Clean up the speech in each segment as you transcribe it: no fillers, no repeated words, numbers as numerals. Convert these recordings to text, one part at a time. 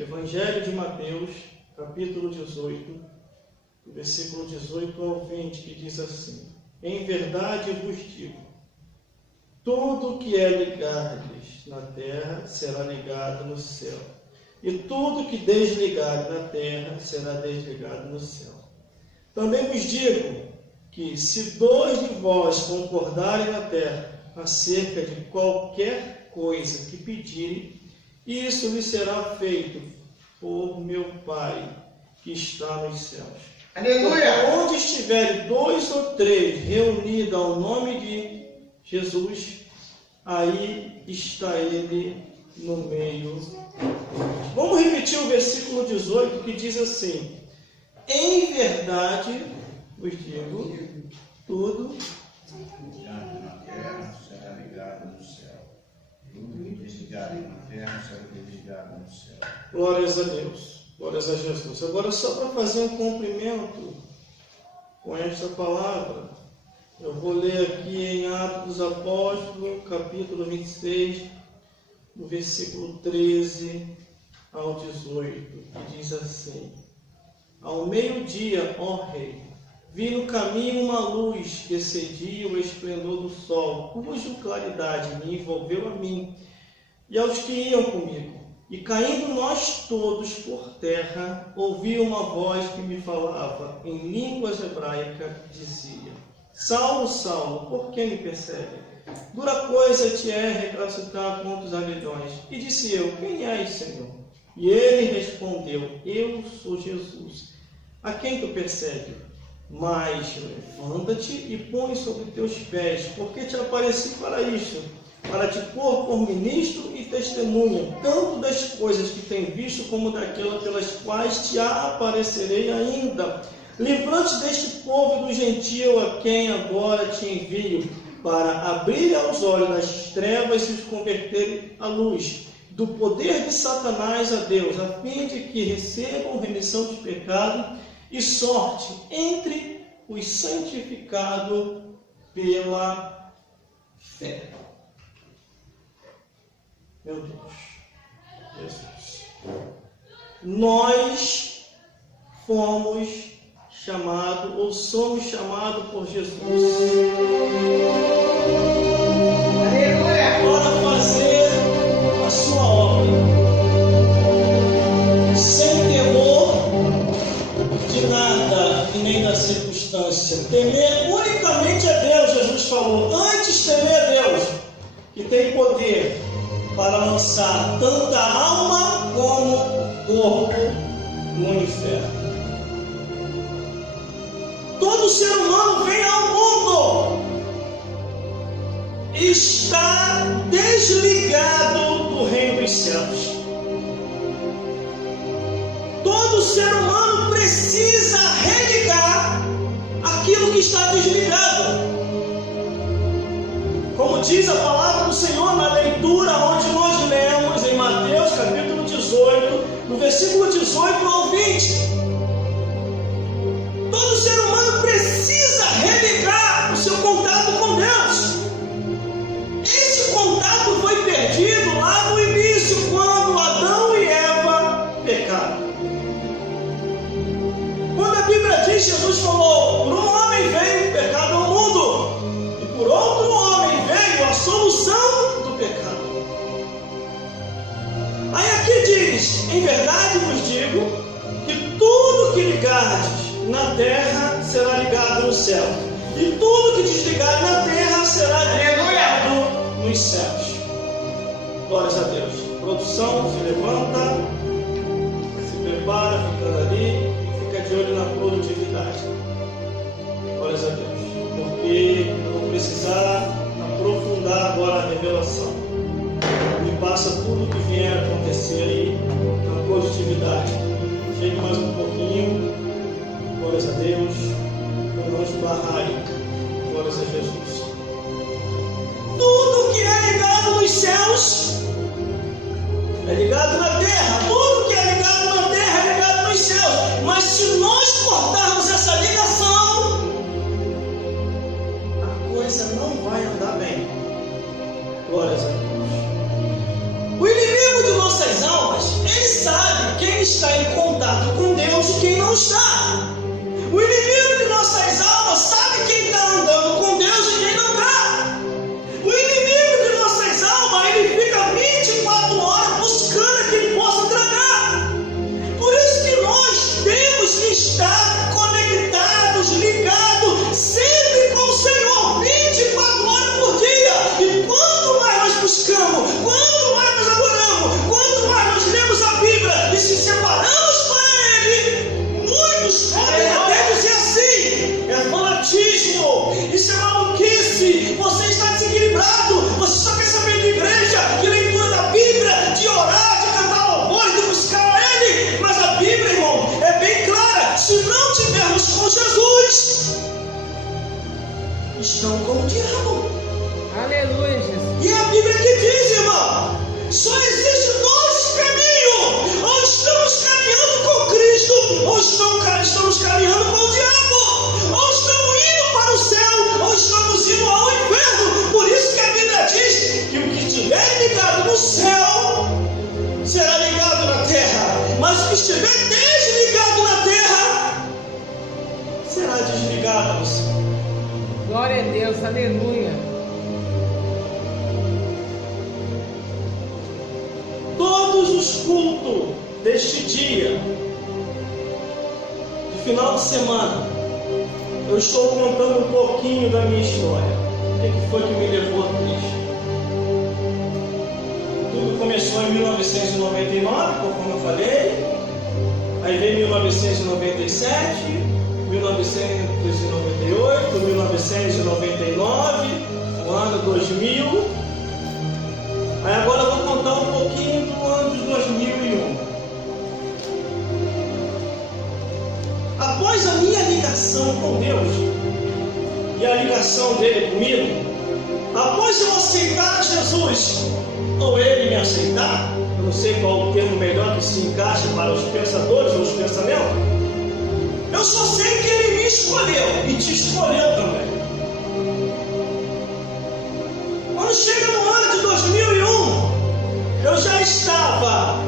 Evangelho de Mateus, capítulo 18, do versículo 18 ao 20, que diz assim: Em verdade vos digo, tudo que é ligardes na terra será ligado no céu, e tudo que desligardes na terra será desligado no céu. Também vos digo que, se dois de vós concordarem na terra acerca de qualquer coisa que pedirem, isso lhe será feito por meu Pai que está nos céus. Aleluia! Porque onde estiverem 2 ou 3 reunidos ao nome de Jesus, aí está Ele no meio. Vamos repetir o versículo 18, que diz assim: Em verdade vos digo, tudo ligado na terra será ligado no céu. Tudo que desligado na terra será desligado no céu. Glórias a Deus, glórias a Jesus. Agora, só para fazer um cumprimento com esta palavra, eu vou ler aqui em Atos dos Apóstolos, capítulo 26, do versículo 13 ao 18, que diz assim: Ao meio-dia, ó Rei, vi no caminho uma luz que excedia o esplendor do sol, cuja claridade me envolveu a mim e aos que iam comigo. E caindo nós todos por terra, ouvi uma voz que me falava em línguas hebraicas, dizia: Saulo, Saulo, por que me persegue? Dura coisa te é recalcitrar contra os aguilhões. E disse eu: Quem és, Senhor? E ele respondeu: Eu sou Jesus, a quem tu persegue. Mas levanta-te e põe sobre teus pés, porque te apareci para isto, para te pôr por ministro e testemunha, tanto das coisas que tem visto, como daquelas pelas quais te aparecerei ainda, livrante deste povo e do gentio a quem agora te envio, para abrir aos olhos das trevas e os converter à luz, do poder de Satanás a Deus, a fim de que recebam remissão de pecado e sorte entre os santificados pela fé. Meu Deus, Jesus, nós fomos chamados, ou somos chamados por Jesus, para fazer a sua obra, sem temor de nada e nem da circunstância. Temer unicamente a Deus. Jesus falou: antes temer a Deus, que tem poder para lançar tanta alma como corpo no inferno. Todo ser humano vem ao mundo e está desligado do reino dos céus. Todo ser humano precisa religar aquilo que está desligado. Como diz a palavra do Senhor na leitura onde nós lemos em Mateus capítulo 18, no versículo 18 ao 20. Todo ser humano precisa religar o seu contato com Deus. Esse contato foi perdido lá no início, quando Adão e Eva pecaram. Quando a Bíblia diz, Jesus falou: por um homem veio o pecado ao mundo, e por outro homem veio a solução do pecado. Aí aqui diz: em verdade vos digo que tudo que ligardes na terra será ligado no céu, e tudo que desligar na terra será ligado nos céus. Glórias a Deus. Produção, se levanta, se prepara, ficando ali, e fica de olho na produtividade. Glórias a Deus. Porque eu vou precisar aprofundar agora a revelação. Me passa tudo o que vier a acontecer aí na produtividade. Chegue mais um pouquinho. Glórias a Deus. Para não esbarrarem. Glórias a Jesus. Tudo que é ligado nos céus é ligado na terra. Tudo que é ligado na terra é ligado nos céus. Mas se nós cortarmos essa ligação, a coisa não vai andar bem. Glórias a Deus. O inimigo de nossas almas, ele sabe quem está em contato com Deus e quem não está. O inimigo de nossas almas sabe quem está andando com Deus e quem não está. O inimigo de nossas almas, ele fica 24 horas buscando quem possa tragar. Por isso que nós temos que estar conectados, ligados, sempre com o Senhor, 24 horas por dia. E quanto mais nós buscamos, quanto mais nós adoramos, quanto mais nós lemos a Bíblia e se separamos para Ele, muitos podem até dizer assim: é fanatismo, isso é maluquice, você está desequilibrado, você só quer saber de igreja, de leitura da Bíblia, de orar, de cantar louvor, de buscar a Ele. Mas a Bíblia, irmão, é bem clara: se não tivermos com Jesus, estão com o diabo. Aleluia, Jesus. E a Bíblia que diz, irmão, só existe dois caminhos: ou estamos caminhando com Cristo, ou estamos caminhando com o diabo, ou estamos indo para o céu, ou estamos indo ao inferno. Por isso que a Bíblia diz que o que estiver ligado no céu será ligado na terra, mas o que estiver desligado na terra será desligado no céu. Glória a Deus, aleluia. Todos os cultos deste dia, de final de semana, eu estou contando um pouquinho da minha história. O que foi que me levou a Cristo? Tudo começou em 1999, conforme eu falei. Aí veio 1997, 1998, 1999, o ano 2000. Aí agora eu vou contar um pouquinho do ano de 2001. Após a minha ligação com Deus e a ligação dele comigo, após eu aceitar Jesus, ou ele me aceitar, eu não sei qual o termo melhor que se encaixa para os pensadores ou os pensamentos, eu só sei que ele me escolheu e te escolheu também. Quando chega no ano de 2001, eu já estava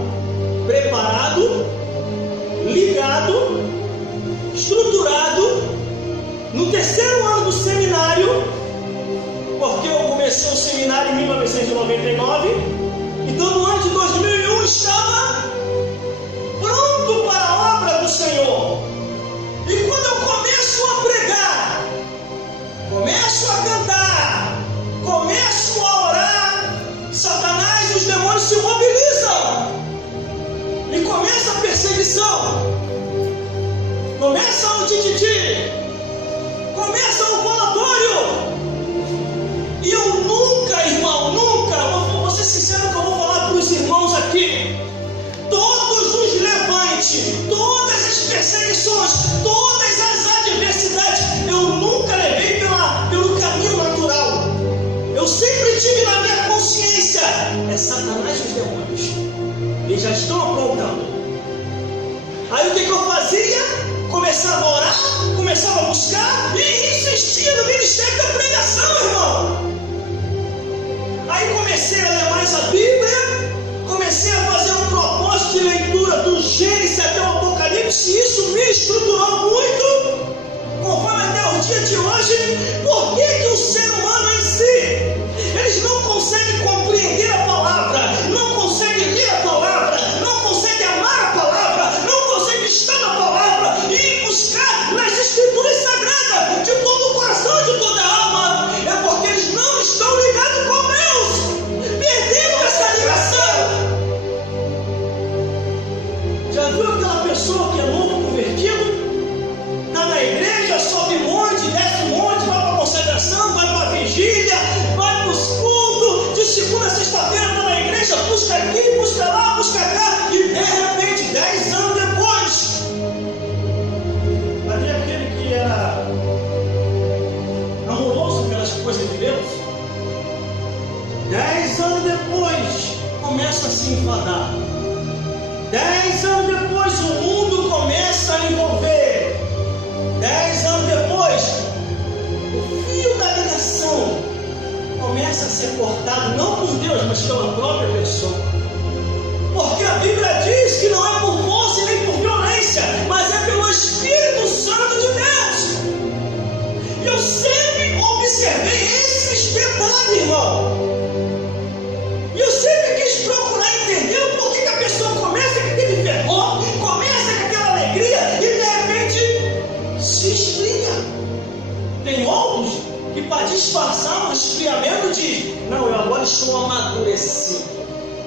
preparado, ligado, estruturado, no terceiro ano do seminário, porque eu comecei o seminário em 1999, então no ano de 2001 eu estava pronto para a obra do Senhor. E quando eu começo a pregar, começo a cantar, começo a orar, Satanás e os demônios se mobilizam e começa a perseguição, começa o tititi, começa o falatório. E eu nunca, irmão, nunca, vou ser sincero que eu vou falar para os irmãos aqui, todos os levantes, todas as perseguições, todas as adversidades, eu nunca levei pelo caminho natural. Eu sempre tive na minha consciência: é Satanás e os demônios, eles já estão apontando. Aí o que eu fazia? Começava a orar, começava a buscar e insistia no ministério da pregação, irmão. Aí comecei a ler mais a Bíblia, comecei a fazer um propósito de leitura do Gênesis até o Apocalipse, e isso me estruturou muito, conforme até o dia de hoje. Por que o ser humano em si, eles não conseguem compreender a palavra, não conseguem ler a palavra, não conseguem amar a palavra, não conseguem estar na palavra e buscar nas escrituras sagradas de todo o coração e de toda a alma? É porque eles não estão ligados com Deus, perdendo essa ligação. Já viu aquela pessoa que é novo convertido? Está na igreja, sobe monte, desce monte, vai para a consagração, vai para a vigília, vai para os cultos, de segunda a sexta-feira está na igreja, busca aqui, busca lá, busca cá, e de repente, 10 anos depois, havia aquele que era amoroso pelas coisas de Deus, 10 anos depois, começa a se enfadar. 10 anos depois, o mundo começa a envolver. 10 anos depois, o fio da ligação começa a ser cortado, não por Deus, mas pela própria pessoa. Porque a Bíblia diz que não é por força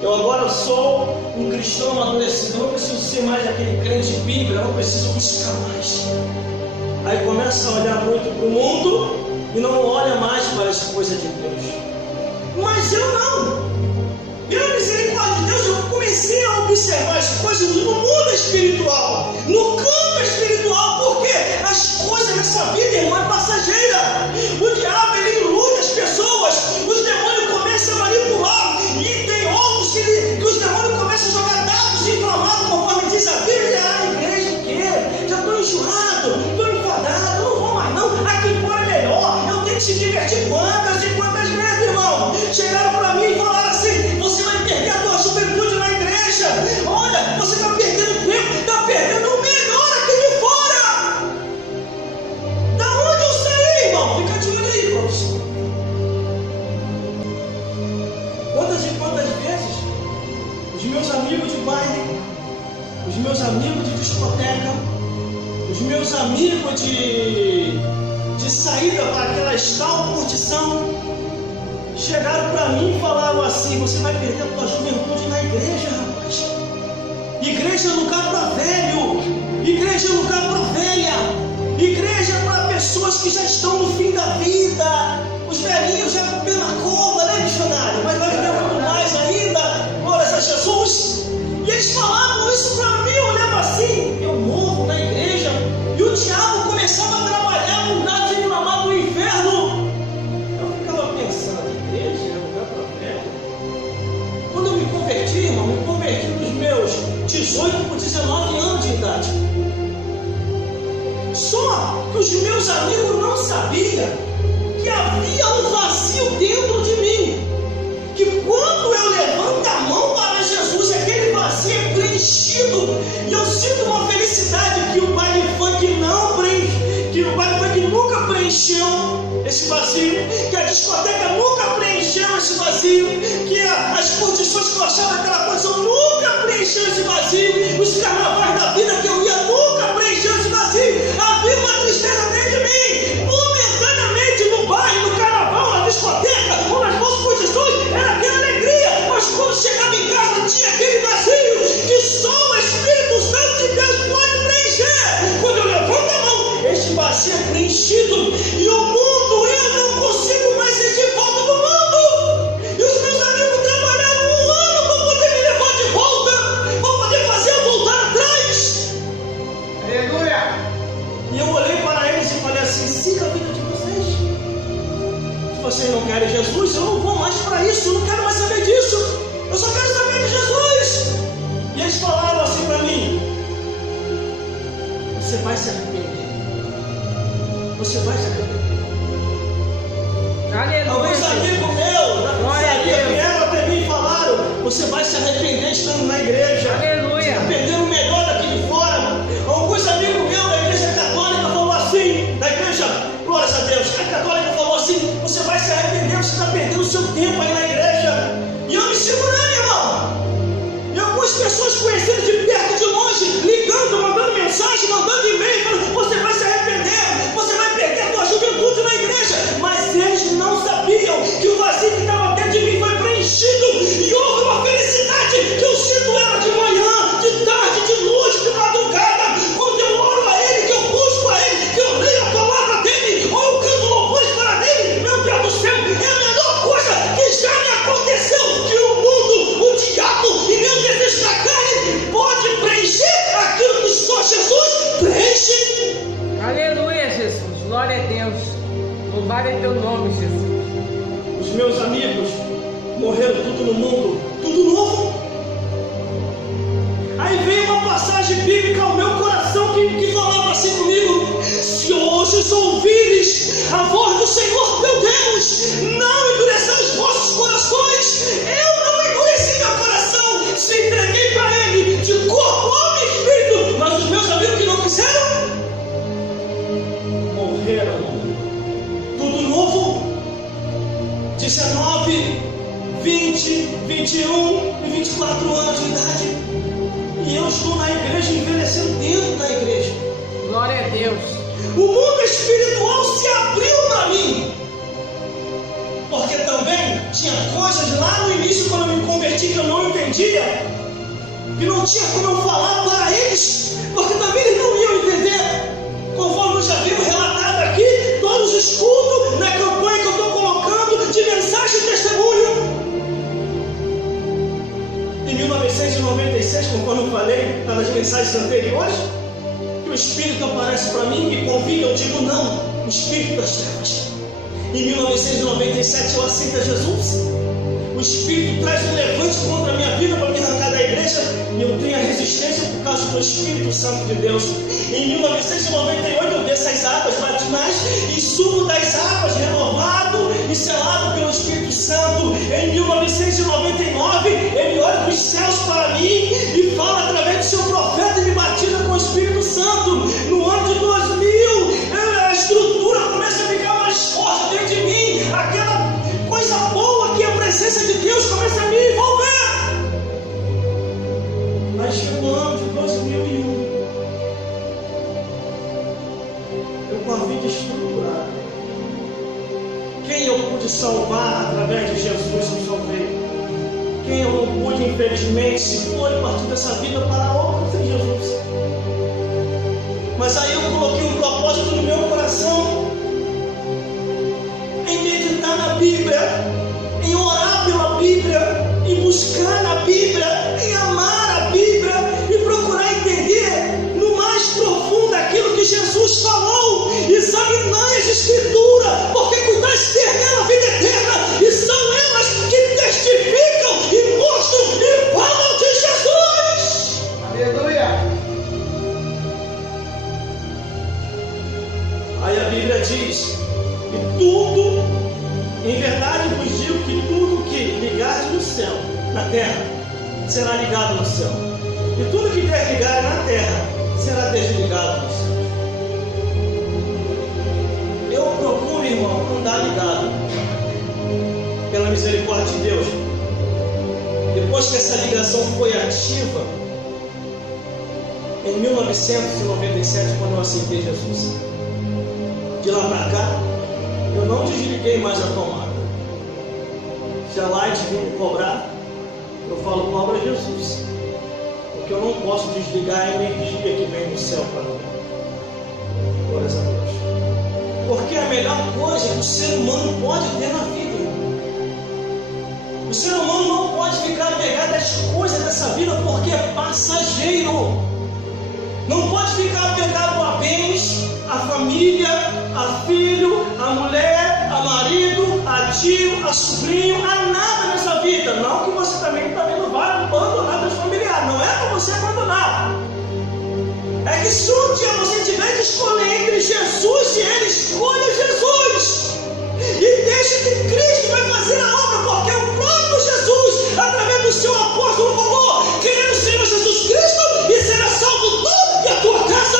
Eu agora sou um cristão amadurecido. Eu não preciso ser mais aquele crente bíblia. Eu não preciso buscar mais. Aí começa a olhar muito para o mundo e não olha mais para as coisas de Deus. Mas eu não. Pela misericórdia de Deus, eu comecei a observar as coisas no mundo espiritual, no campo espiritual, porque as coisas nessa vida, irmão, é passageira. O diabo, ele ilude as pessoas, os demônios começam a manipular, e tem outros que os demônios começam a jogar dados inflamados, conforme diz a Bíblia. Igreja, o quê? Já estou enjoado, estou enfadado, não vou mais não, aqui fora é melhor, eu tenho que se divertir quantas e quantas vezes, irmão. Chegaram para mim e falaram assim: você vai perder a tua juventude na igreja. Olha, você está perdendo tempo, está perdendo o melhor aqui de fora. Da onde eu saí, irmão? Fica de olho aí, irmãos. Quantas e quantas vezes os meus amigos de baile, os meus amigos de discoteca, os meus amigos de saída para aquela tal curtição, chegaram para mim e falaram assim: você vai perder a tua juventude na igreja, rapaz. Igreja é lugar para velho, igreja é lugar para velha, igreja é para pessoas que já estão no fim da vida. Os velhinhos já com o pé na cova, né, missionário? Mas vai viver muito mais ainda, glórias a Jesus. E eles falavam isso para mim, eu olhava assim, eu morro na igreja, e o diabo começava a trabalhar com dados inflamados do inferno. Eu ficava pensando: igreja é lugar para velho. Quando eu me converti, irmão, me converti nos meus 18 por 19 anos de idade. Só que os meus amigos não sabiam que havia um vazio dentro de mim, que quando eu levanto a mão para Jesus, aquele vazio é preenchido, e eu sinto uma felicidade que o baile funk não preenche, que o baile funk nunca preencheu esse vazio, que a discoteca nunca preencheu esse vazio, que as curtições que eu achava aquela coisa nunca preencheu esse vazio, os carnavais da vida que eu ia nunca preencheu esse vazio. Havia uma tristeza dentro de mim, momentaneamente, no bairro, no carnaval, na discoteca, ou nas boas curtições, era aquela alegria, mas quando chegava em casa tinha aquele vazio que só o Espírito Santo de Deus pode preencher. Quando eu levanto a mão, este vazio é preenchido, e o mundo, eu não consigo mais sentir falta do mundo. E os meus amigos trabalharam 1 ano para poder me levar de volta, para poder fazer eu voltar atrás. Aleluia! E eu olhei para eles e falei assim: siga a vida de vocês. Se vocês não querem Jesus, eu não vou mais para isso, eu não quero mais saber disso, eu só quero saber de Jesus. E eles falaram assim para mim: você vai se arrepender, você vai se arrepender. Aleluia! Alguns amigos meus da pizzaria vieram até mim e falaram: você vai se arrepender estando na igreja. Aleluia! Você está perdendo o melhor daqui de fora. Alguns amigos meus da igreja católica falou assim, da igreja, glórias a Deus, a católica falou assim: você vai se arrepender, você está perdendo o seu tempo aí na igreja. E eu me segurando, irmão. E algumas pessoas conhecendo de perto e de longe, ligando, mandando mensagem, mandando e-mail, falando: você vai se arrepender, você vai perder a tua juventude na igreja. Mas eles não sabiam que o vazio que estava dentro de mim foi preenchido, e houve uma felicidade que eu sinto ela de manhã, de tarde, de noite, de madrugada, quando eu oro a Ele, que eu busco a Ele, que eu leio a palavra dEle, ou eu canto louvores para Ele. Meu Deus do céu, é a melhor coisa que já me aconteceu, que o mundo, o diabo e meu desejo da carne pode preencher aquilo que só Jesus preenche. Aleluia, Jesus! Glória a Deus! Louvado é teu nome, Jesus! Os meus amigos morreram tudo no mundo, tudo novo. Aí veio uma passagem bíblica ao meu coração que falava assim comigo: se hoje ouvires a voz do Senhor teu Deus, não endureçam os vossos corações. Eu não endureci meu coração, se entreguei para Ele de corpo, alma e espírito. Mas os meus amigos que não quiseram, morreram. Tudo novo. 19, 20, 21 e 24 anos de idade. E eu estou na igreja, envelhecendo dentro da igreja. Glória a Deus! O mundo espiritual se abriu para mim, porque também tinha coisas lá no início, quando eu me converti, admitir que eu não entendia, que não tinha como eu falar para eles, porque também eles não iam entender. Conforme eu já vi relatado aqui, todos os cultos, na campanha que eu estou colocando, de mensagem e testemunho. Em 1996, conforme eu falei nas mensagens anteriores, que o Espírito aparece para mim e me convida, eu digo não, o Espírito das trevas. Em 1997 eu aceito a Jesus. O Espírito traz um levante contra a minha vida para me arrancar da igreja, e eu tenho a resistência por causa do Espírito Santo de Deus. Em 1998 eu desço as águas batismais e subo das águas renovado e selado pelo Espírito Santo. Em 1999 ele olha para os céus para mim e fala através do seu profeta e me batiza com o Espírito Santo. No ano de 2000 a estrutura começa a ficar mais forte dentro de mim, aquela coisa boa que a presença de Deus começa a me envolver. Aí chega o ano de 2001, eu com a vida estruturada. Quem eu pude salvar através de Jesus, eu salvei. Quem eu não pude, infelizmente, se foi partir dessa vida para outra sem Jesus. Mas aí eu coloquei um propósito no meu coração em meditar na Bíblia, em orar pela Bíblia, em buscar na Bíblia, em amar a Bíblia e procurar entender no mais profundo aquilo que Jesus falou. Examinai as Escrituras, porque cuidais ter nela a vida eterna, e são elas que testificam e mostram e falam de Jesus. Aleluia! Aí a Bíblia diz que tudo, em verdade vos digo que tudo que ligardes no céu, na terra, será ligado no céu. E tudo que desligar na terra, será desligado no céu. Eu procuro, irmão, andar ligado, pela misericórdia de Deus. Depois que essa ligação foi ativa, em 1997, quando eu aceitei Jesus, de lá para cá, eu não desliguei mais a tomada. Se a Light vir me cobrar, eu falo, cobra Jesus, porque eu não posso desligar a energia que vem do céu para mim. Glórias a Deus. Porque é a melhor coisa que o ser humano pode ter na vida. O ser humano não pode ficar apegado às coisas dessa vida, porque é passageiro. Não pode ficar apegado a bens, a família, a filho, a mulher, a marido, a tio, a sobrinho, a nada nessa vida. Não que você também não vai abandonar seus familiares. Não é para você abandonar. É que se um dia você tiver que escolher entre Jesus e ele, escolha Jesus. E deixa que Cristo vai fazer a obra, porque é o próprio Jesus, através do seu apóstolo, falou: querendo o Senhor Jesus Cristo, e será salvo tu e a tua casa.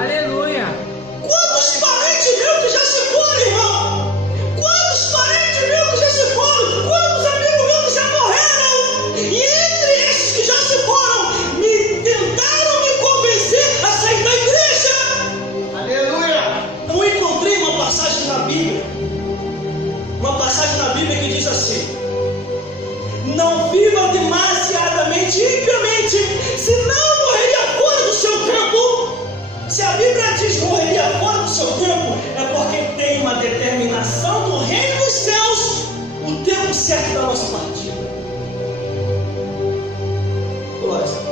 Aleluia! Quantos parentes meus que já se foram, irmão? Quantos parentes meus que já se foram? Quantos amigos meus que já morreram? E entre esses que já se foram, tentaram me convencer a sair da igreja. Aleluia! Eu encontrei uma passagem na Bíblia, que diz assim: não viva demasiadamente impiamente, senão morreria fora do seu tempo. Se a Bíblia diz morreria fora do seu tempo, é porque tem uma determinação do reino dos céus, o tempo certo da nossa partida. Glória a Deus.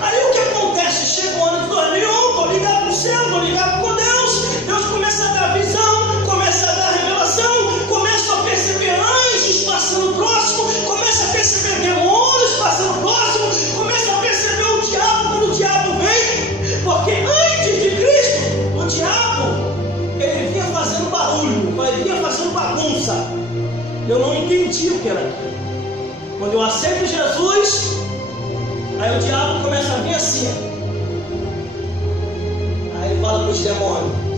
Aí o que acontece? Chega o ano de 2001, estou ligado com o céu, estou ligado com Deus. Deus começa a dar visão, começa a dar revelação, começa a perceber anjos passando próximo, começa a perceber demônios passando próximo, começa a perceber o diabo quando o diabo vem, porque antes de Cristo, o diabo, ele vinha fazendo barulho, vinha fazendo bagunça. Eu não entendi o que era aquilo. Quando eu aceito Jesus, aí o diabo começa a vir assim. Aí ele fala para os demônios.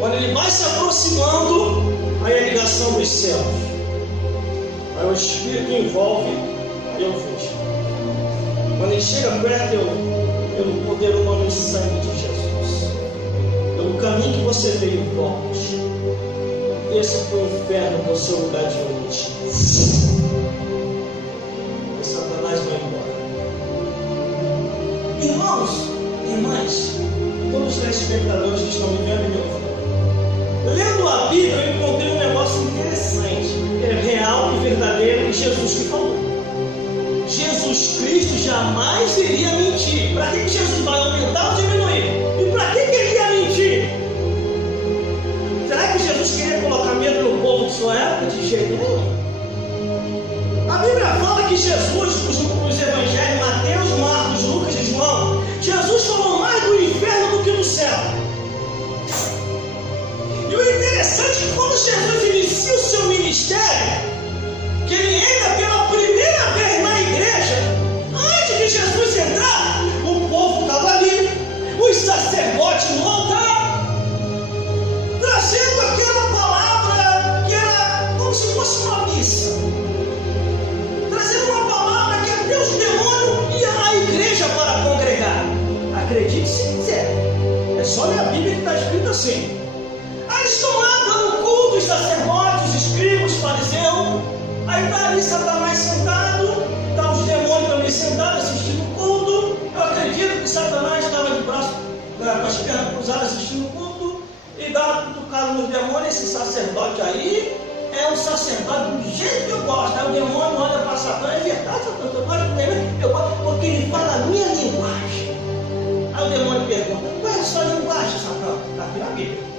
Quando ele vai se aproximando, aí a ligação dos céus. Aí o Espírito envolve, aí eu vejo. Quando ele chega perto, pelo poder humano e sangue de Jesus, pelo caminho que você veio, volte. desça para o inferno no seu lugar de origem. E Satanás vai embora. Irmãos, irmãs, todos os telespectadores que estão me vendo e me ouvindo, lendo a Bíblia, eu encontrei um negócio interessante, real e verdadeiro, e Jesus que falou. Jesus Cristo jamais iria mentir. Para que Jesus vai aumentar ou diminuir? E para que ele ia mentir? Será que Jesus queria colocar medo no povo de sua época? De jeito nenhum. A Bíblia fala que Jesus, os evangelhos, Mateus, Marcos, Lucas e João, Jesus falou mais do inferno do que do céu. E o interessante é que quando Jesus inicia o seu ministério, que ele entra pela primeira vez na igreja, antes de Jesus entrar, o povo estava ali, os sacerdotes no altar, trazendo aquela palavra que era como se fosse uma missa, trazendo uma palavra que até os demônios iam à igreja para congregar. Acredite se quiser, é só ler a Bíblia que está escrito assim. Aí estão lá dando culto os sacerdotes, os escribas, os fariseus. Aí está ali Satanás sentado, está os demônios também sentados assistindo o culto. Eu acredito que Satanás estava de braço, com as pernas cruzadas assistindo o culto, e dava cutucada nos demônios. Esse sacerdote aí é um sacerdote do jeito que eu gosto. Aí o demônio olha para Satanás, é verdade, Satanás, eu gosto porque ele fala a minha linguagem. Aí o demônio pergunta: qual é a sua linguagem, Satanás? Está aqui na Bíblia.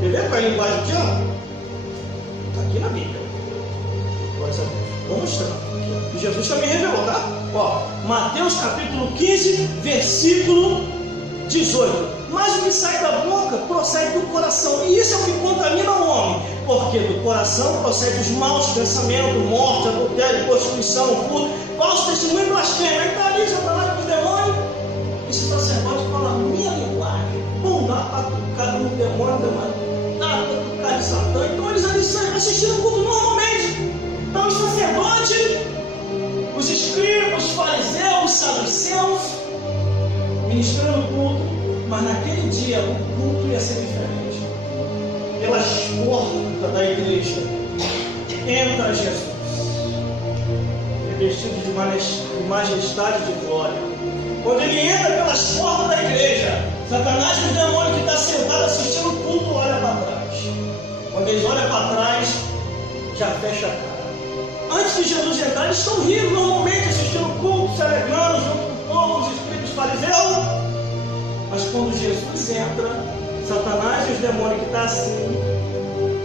Quer ver qual é a linguagem do diabo? Está aqui na Bíblia. Vou mostrar. E Jesus também revelou, tá? Ó, Mateus capítulo 15, versículo 18. Mas o que sai da boca procede do coração. E isso é o que contamina o homem. Porque do coração procede os maus pensamentos, morte, adultério, prostituição, furto, falso testemunho e blasfêmia. Aí está ali Satanás com os demônios. Esse sacerdote fala a minha linguagem. Pum, dá uma patucada no demônio, dá uma patucada de Satã. Então eles ali saem assistindo o culto normalmente. Então os sacerdotes, os escribas, os fariseus, os saduceus, ministrando o culto, mas naquele dia o culto ia ser diferente. Pelas portas da igreja entra Jesus, revestido de majestade e de glória. Quando ele entra pelas portas da igreja, Satanás e o demônio que está sentado assistindo o culto olha para trás. Quando eles olham para trás, já fecha a cara. Antes de Jesus entrar, eles estão rindo normalmente, assistindo o culto, se alegrando junto com o povo, os espíritos fariseus. Mas quando Jesus entra, Satanás e os demônios que estão assim,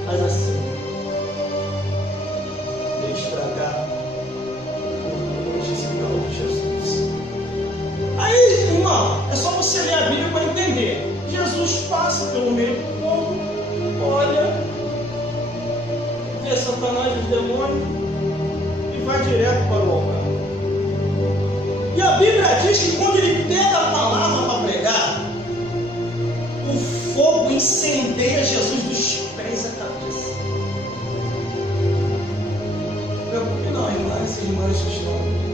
faz assim. E estragar o testemunho de Jesus. Aí, irmão, é só você ler a Bíblia para entender. Jesus passa pelo meio do povo, olha, vê Satanás e os demônios, vai direto para o altar. E a Bíblia diz que quando ele pega a palavra para pregar, o fogo incendeia Jesus dos pés à cabeça. Não se preocupe não, irmãs e irmãs que estão aqui.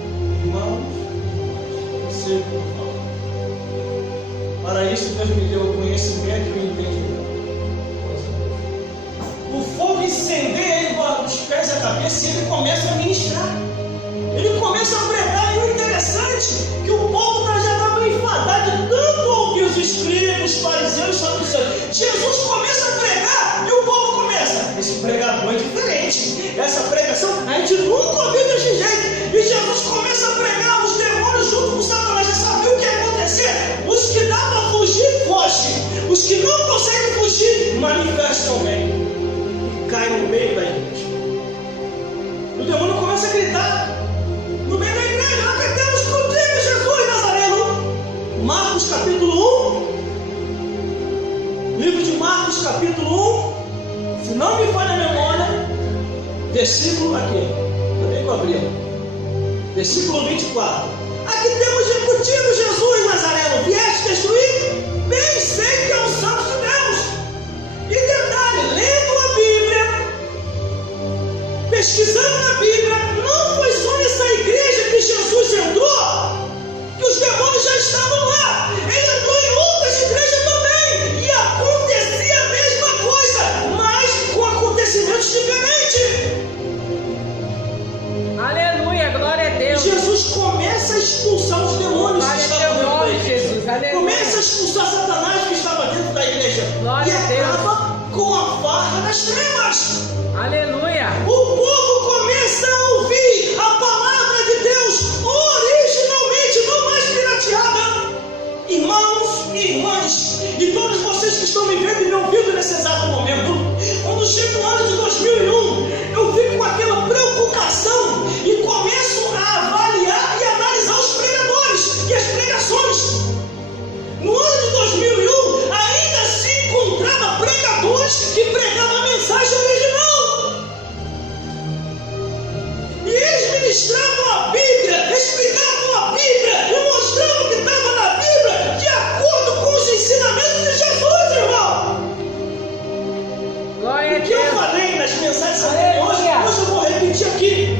Irmãos, eu sei o que eu falo. Para isso Deus me deu o conhecimento e o entendimento. O fogo incendeia ele dos pés à cabeça e ele começa a ministrar. Ele começa a pregar. E o interessante é que o povo já estava enfadado de tanto ouvir os escribas, os fariseus e os saduceus. Jesus começa a pregar e o povo começa: esse pregador é diferente. Essa pregação a gente nunca ouviu desse jeito. E Jesus começa a pregar, os demônios junto com Satanás já sabiam o que ia acontecer. Os que dá para fugir, fogem. Os que não conseguem fugir, manifestam bem. Cai no meio da igreja. O demônio começa a gritar no meio da igreja: nós perdemos contigo, Jesus Nazareno. Marcos capítulo 1. Livro de Marcos capítulo 1. Se não me falha a memória, versículo aqui. Também que eu abri. Versículo 24. Aqui temos de contigo, Jesus Nazareno. Vieste destruir? Bem sei que é o Santo de Deus. E detalhe, lendo a Bíblia, pesquisando na Bíblia, não foi só nessa igreja que Jesus entrou, que os demônios já estavam lá. Ele entrou em outras igrejas também, e acontecia a mesma coisa. Deus começa a expulsar os demônios que Glória a estavam teu dentro da nome, igreja. Jesus. Aleluia. Começa a expulsar Satanás que estava dentro da igreja. Glória E a Deus. acaba com a farra das trevas. Aleluia. O povo começa a ouvir a palavra de Deus originalmente, não mais pirateada. Irmãos e irmãs, e todos vocês que estão me vendo e me ouvindo nesse exato momento, quando chega o ano de 2001, eu fico com aquela preocupação e começo a avaliar e analisar os pregadores e as pregações. No ano de 2001, ainda se encontrava pregadores que pregavam a mensagem original. E eles ministravam a Bíblia, explicavam a Bíblia e mostravam o que estava na Bíblia de acordo com os ensinamentos de Jesus, irmão. Glória a O que eu Deus. falei nas mensagens anteriores, Aleluia. hoje eu vou repetir aqui.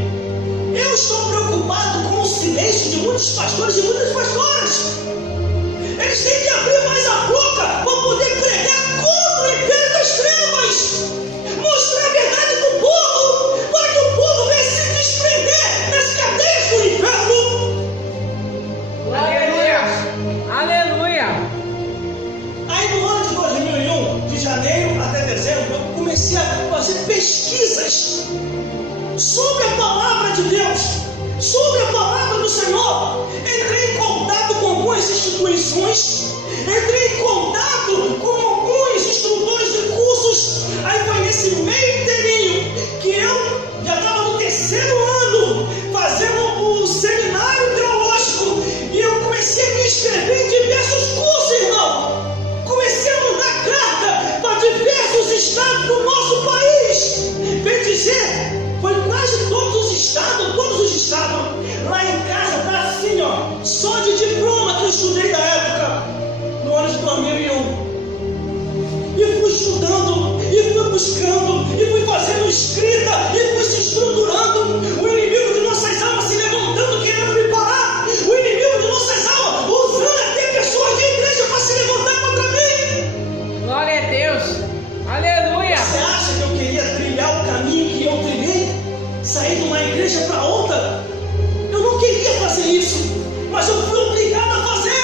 Eu estou preocupado com o silêncio de muitos pastores e muitas pastoras. Eles têm que abrir mais a boca para poder pregar contra o império das trevas. Mostrar a verdade do povo, para que o povo venha se desprender das cadeias do inferno. Glória a Deus. Aleluia. Aí no ano de 2001, de janeiro até dezembro, eu comecei a fazer pesquisas sobre a palavra de Deus, sobre a palavra do Senhor. Entrei em contato com algumas instituições, entrei em contato com alguns instrutores de cursos. Aí foi nesse meio inteirinho que eu já estava no 3º ano fazendo o seminário teológico, e eu comecei a me inscrever em diversos cursos, irmão. Comecei a mandar carta para diversos estados do nosso país. Vem dizer, foi quase todos os estados. Lá em casa tá assim, ó, só de diploma que eu estudei na época, no ano de 2001. E fui estudando, e fui buscando, e fui fazendo escrita, e fui se estruturando. O inimigo de nossas almas se levantando, querendo me parar. O inimigo de nossas almas usando até pessoas de igreja para se levantar contra mim. Glória a Deus. Aleluia. Você acha que eu queria trilhar o caminho que eu trilhei? Sair de uma igreja para outra? Eu não queria fazer isso, mas eu fui obrigado a fazer,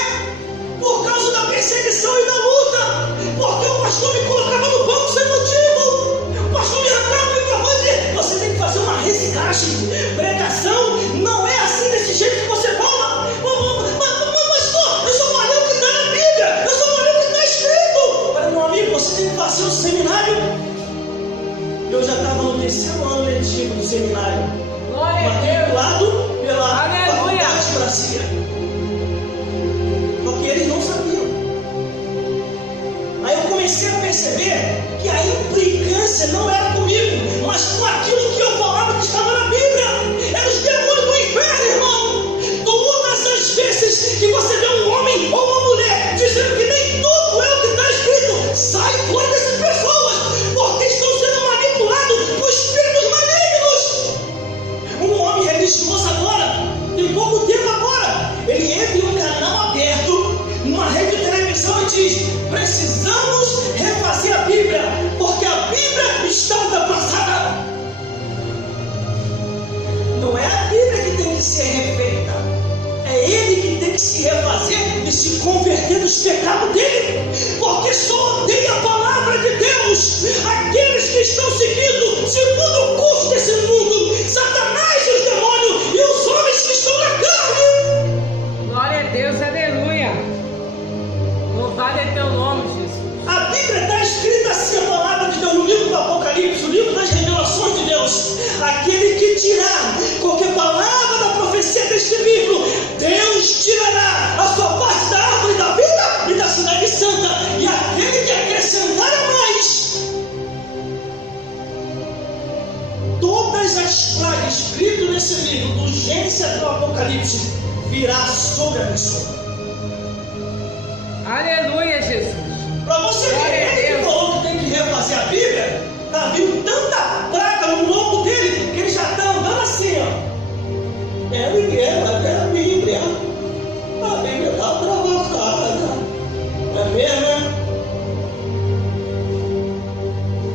por causa da perseguição e da luta, porque o pastor me colocava no banco sem motivo. O pastor me arrancava o microfone e dizia: você tem que fazer uma reciclagem, pregação não é assim desse jeito que você fala. Mas pastor, eu só falei o que está na Bíblia, eu só falei o que está escrito. Eu falei: meu amigo, você tem que fazer o seminário. Eu já estava no 3º ano letivo do seminário, Glória a Deus. matriculado pela Aleluia. Faculdade de Brasília. Só que eles não sabiam. Aí eu comecei a perceber que a implicância não era comigo, mas com aquilo que eu falava que estava na Bíblia. Eram os demônios do inferno, irmão. Todas as vezes que você vê um homem ou uma mulher dizendo que nem tudo é o que está escrito, sai fora dessas pessoas, porque estão sendo manipulados por espíritos malignos. Um homem religioso agora, tem pouco tempo agora, ele entra em um canal aberto, numa rede de televisão, e diz: precisamos refazer a Bíblia, porque a Bíblia está ultrapassada. Não é a Bíblia que tem que ser refeita, é ele que tem que se refazer e se converter dos pecados dele, porque só odeia a palavra de Deus aqueles que estão seguindo segundo o curso desse mundo, Satanás e os demônios e os homens que estão na carne. Glória a Deus. Aleluia. Louvado é teu nome, Jesus. A Bíblia está escrita assim, a palavra de Deus, no livro do Apocalipse, o livro das revelações de Deus: aquele que tirar qualquer palavra da profecia deste livro, Deus tirará a sua parte da árvore da vida e da cidade santa, e aquele que acrescentar a mais, todas as pragas escritas nesse livro, do Gênesis até o Apocalipse, virá sobre a pessoa. Aleluia, Jesus. Para você Glória a ver, ele que Deus. falou que tem que refazer a Bíblia, está vindo tanta praga no lombo dele que ele já está andando assim, ó. É a Bíblia. A Bíblia está travada. É mesmo, né?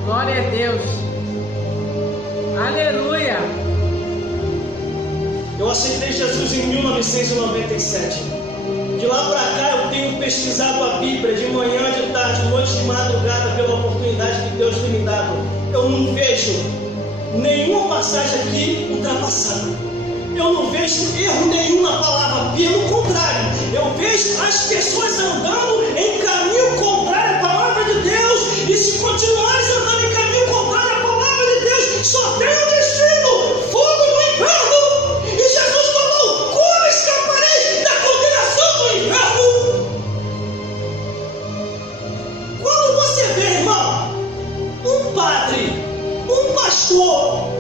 Glória a Deus. Aleluia. Eu aceitei Jesus em 1997. De lá para cá eu tenho pesquisado a Bíblia de manhã, de tarde, de noite, de madrugada, pela oportunidade que Deus tem me dado. Eu não vejo nenhuma passagem aqui ultrapassada. Eu não vejo erro nenhum na palavra, pelo contrário, eu vejo as pessoas andando em caminho contrário à palavra de Deus, e se continuares andando em caminho contrário à palavra de Deus, só tem um destino: fogo do inferno. E Jesus falou: como escaparei da condenação do inferno? Quando você vê, irmão, um padre, um pastor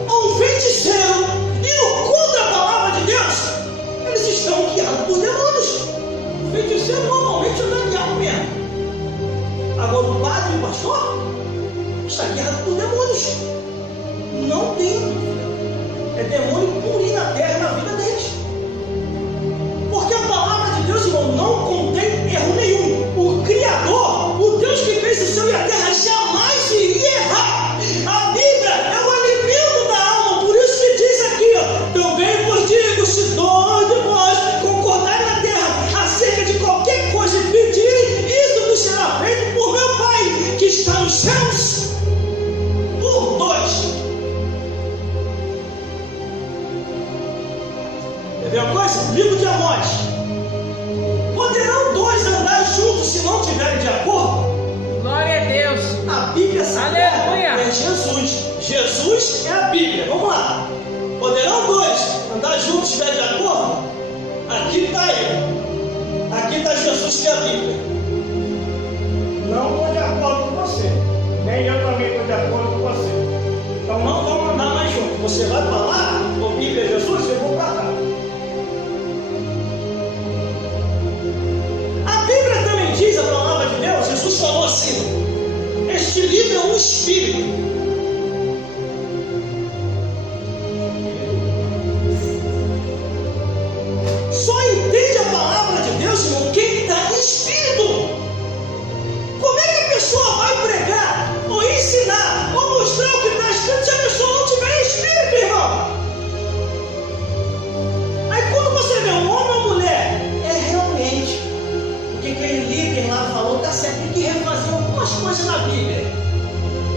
ou um feiticeiro indo contra a palavra de Deus, eles estão guiados por demônios. O feiticeiro normalmente anda guiado mesmo. Agora o padre e o pastor está guiado por demônios. Não tem dúvida. É demônio purinho na terra e na vida deles. Porque a palavra de Deus, irmão, não contém erro nenhum. O Criador, o Deus que fez o céu e a terra, jamais iria errar. A Bíblia é o alimento da alma. Por isso que diz aqui, ó: também vos digo, se dois de vós concordarem na terra acerca de qualquer coisa e pedirem, isso vos será feito por meu Pai que está nos céus. Por dois. Quer ver uma coisa? Livro de Amós: poderão dois andar juntos se não tiverem de acordo? Glória a Deus. A Bíblia Sagrada Aleluia. é Jesus. Jesus é a Bíblia. Vamos lá. Poderão dois andar juntos se estiverem de acordo? Aqui está ele. Aqui está Jesus, que é a Bíblia. Não estou de acordo com você. Nem eu também estou de acordo com você. Então não vamos andar mais juntos. Você vai para lá, com a Bíblia Jesus, eu vou para cá. A Bíblia também diz, a palavra de Deus, Jesus falou assim: este livro é um espírito. Só entende a palavra de Deus, irmão, quem está em espírito. Como é que a pessoa vai pregar, ou ensinar, ou mostrar o que está escrito, se a pessoa não tiver em espírito, irmão? Aí quando você vê um homem ou mulher, é realmente o que aquele líder lá falou, está certo, tem que refazer algumas coisas na Bíblia.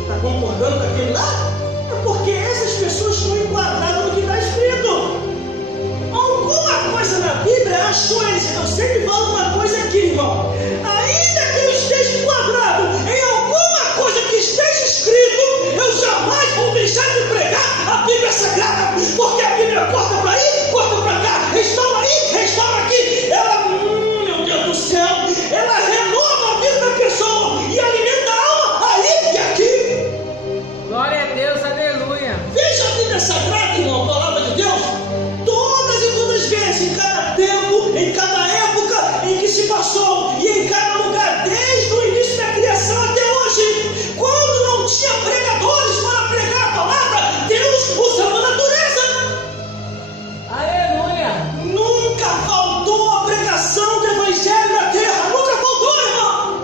Está concordando com aquele lá? É porque essas pessoas estão enquadradas no que está escrito. Alguma coisa na Bíblia achou eles. Eu sempre falo uma coisa aqui, irmão: ainda que eu esteja enquadrado em alguma coisa que esteja escrito, eu jamais vou deixar de pregar a Bíblia Sagrada, porque a Bíblia corta para aí, corta para cá, restaura aí, restaura aqui. Ela, meu Deus do céu, ela renova a vida da pessoa e alimenta a alma aí e aqui. Glória a Deus. Aleluia. Veja a Bíblia Sagrada, irmão, a palavra de Deus. Todas e todas as vezes, em cada tempo, em cada época em que se passou, e em cada lugar, desde o início da criação até hoje, quando não tinha pregadores para pregar a palavra, Deus usava a natureza. Aleluia. Nunca faltou a pregação do Evangelho na terra. Nunca faltou, irmão.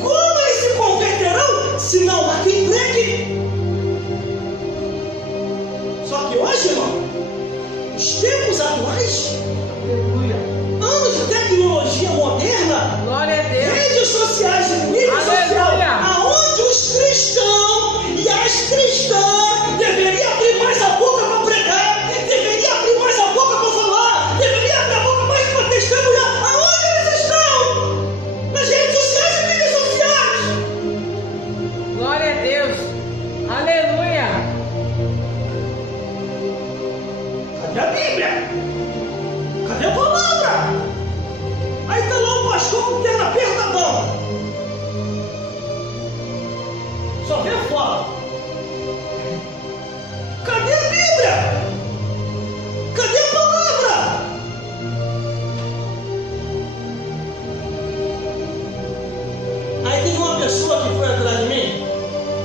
Como eles se converterão se não há quem pregue? Só que hoje, irmão, os tempos atuais, Aleluia. anos de tecnologia moderna, Glória a Deus. redes sociais e mídia Aleluia. social, aonde os cristãos e as cristãs deveriam abrir mais a boca para pregar, deveriam abrir mais a boca para falar, deveriam abrir a boca mais para testemunhar. Aonde eles estão? Nas redes sociais e mídias sociais. Glória a Deus. Aleluia. Cadê a Bíblia? Cadê a palavra? Aí está lá o pastor com perna apertadão. Só vê foto. Cadê a Bíblia? Cadê a palavra? Aí tem uma pessoa que foi atrás de mim,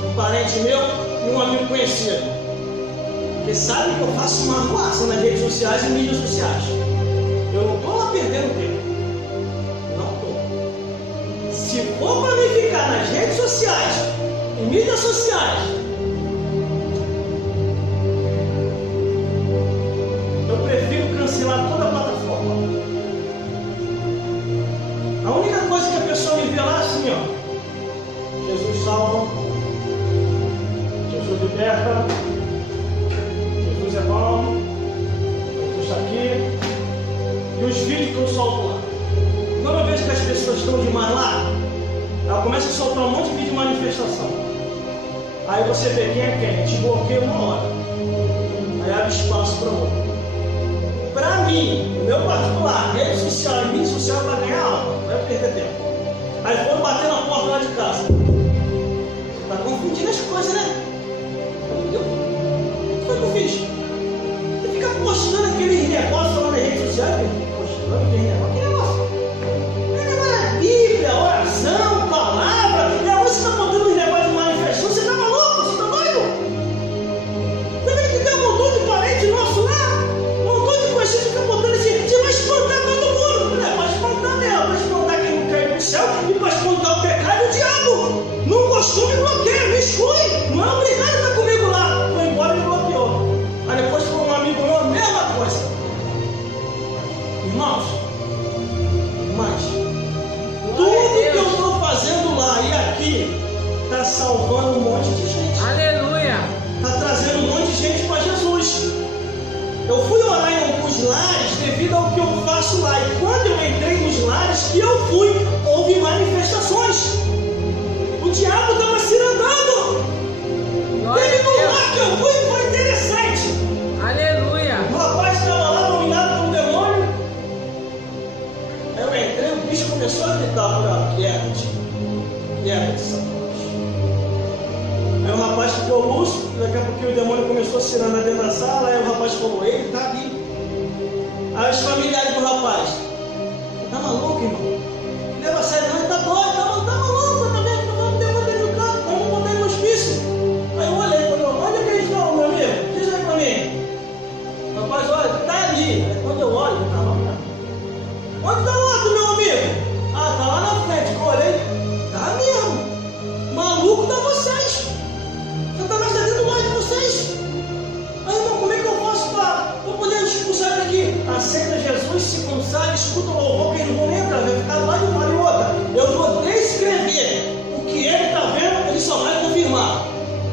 um parente meu e um amigo conhecido, porque sabe que eu faço uma arruaça nas redes sociais e mídias sociais. Eu não estou lá perdendo tempo. Não estou. Se for para mim ficar nas redes sociais e mídias sociais, eu prefiro E os vídeos que eu solto lá. Quando eu vejo que as pessoas estão demais lá, ela começa a soltar um monte de vídeo de manifestação. Aí você vê quem é quem, te bloqueia uma hora. Aí abre espaço para outro. Para mim, o meu particular, rede social e mídia social vai ganhar alma, não vai perder tempo. Aí foram bater na porta lá de casa. Você está confundindo as coisas, né? Entendeu? O que foi que eu fiz? Você fica postando aquele negócio lá na rede social, postando aquele negócio. Que negócio? É Bíblia, oração, palavra. E agora você está botando os negócios de manifestação. Você está maluco? Você está doido? Você vê que tem um montão de parente nosso lá? Um montão de coisas que fica botando assim. Você vai espantar todo mundo. Vai espantar mesmo. Vai espantar quem não caiu no céu e vai espantar o pecado e o diabo. Não gostou, me bloqueia, me exclui. Não é obrigado a estar comigo lá. Foi embora e me bloqueou. Aí depois foi um amigo meu, a mesma coisa. Irmãos, tudo que eu estou fazendo lá e aqui está salvando um monte de gente. Aleluia. Está trazendo um monte de gente para Jesus. Eu fui orar em alguns lares devido ao que eu faço lá. E quando eu entrei nos lares que eu fui, houve manifestações. O diabo estava se andando. Teve um lugar que eu fui e foi interessante. Aleluia. O rapaz estava lá dominado pelo demônio. Aí eu entrei, o bicho começou a gritar para quieta, Satanás. Aí o rapaz ficou lúcido, daqui a pouquinho o demônio começou a cirar dentro da sala, aí o rapaz falou, ele está ali. Aí os familiares do rapaz, tá maluco, irmão? Leva a sério, não, ele tá doido, tá maluco, tá vendo? Vamos derrubar ele no carro, vamos botar ele no hospício. Aí eu olhei, falei, onde é que eles estão, meu amigo? Diz aí pra mim. O rapaz, olha, tá ali. Aí quando eu olho, ele tava lá. Onde tá o outro, meu amigo? Ah, tá lá na frente, que eu olhei. Tá mesmo. Maluco tá vocês. Satanás tá dentro mais de vocês. Aí, irmão, como é que eu faço para poder expulsar ele aqui? Aceita Jesus, se consagre, escuta o louvor, que eles vão entrar, vai ficar lá de uma e outra. Eu vou descrever o que ele está vendo, ele só vai confirmar.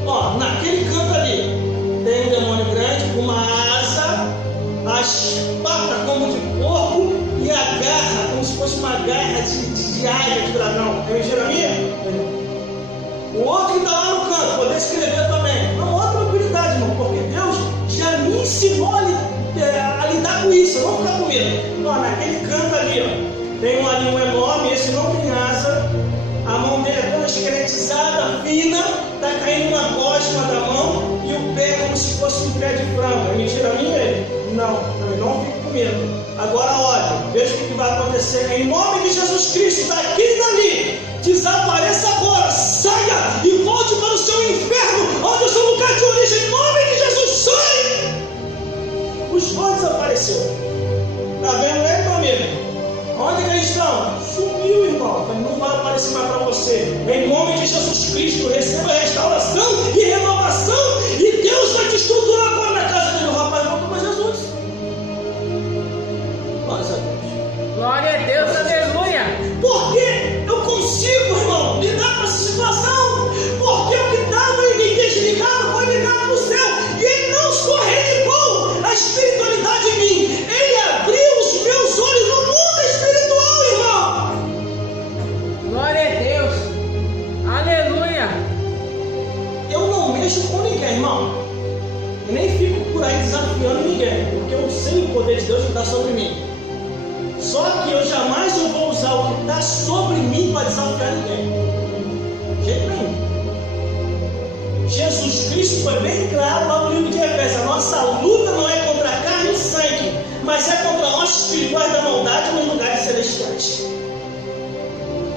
Ó, naquele canto ali, tem um demônio grande com uma asa, as patas como de porco e a garra como se fosse uma garra de águia, de dragão. Tem o Jeremias? O outro que está lá no canto, vou descrever também. Não, outra tranquilidade, irmão, porque Deus já me ensinou a lidar com isso, eu não vou ficar com medo. Ó, naquele canto ali, ó, tem um ali enorme, esse não tem asa, a mão dele é toda esqueletizada, fina, está caindo uma gosma da mão e o pé como se fosse um pé de frango. É mentira minha ele? Não, eu não fico com medo. Agora olha, veja o que vai acontecer. Em nome de Jesus Cristo, daqui e dali, desapareça agora, saia e volte para o seu inferno, onde é o seu lugar de origem. Em nome de Jesus, sai! Os dois desapareceram. Está vendo ele, meu amigo? Onde que eles estão? Sumiu, irmão. Não vai aparecer mais para você. Em nome de Jesus Cristo, receba restauração e renovação. E Deus vai te estruturar agora na casa dele. O rapaz voltou para Jesus. Glória a Deus. Glória a Deus, aleluia. Porque eu consigo, irmão, lidar com essa situação. Porque o que estava em mim desligado foi ligado no céu. E ele não só religou a espiritualidade em mim, ele abriu os meus olhos no mundo espiritual, irmão. Glória a Deus. Aleluia. Eu não mexo com ninguém, irmão. E nem fico por aí desafiando ninguém. Porque eu sei o poder de Deus que está sobre mim. Só que eu jamais vou usar o que está sobre mim para desafiar ninguém. De jeito nenhum. Jesus Cristo foi bem claro lá no livro de Efésios. A nossa luta não é contra a carne e sangue, mas é contra nós espirituais da maldade nos lugares celestiais.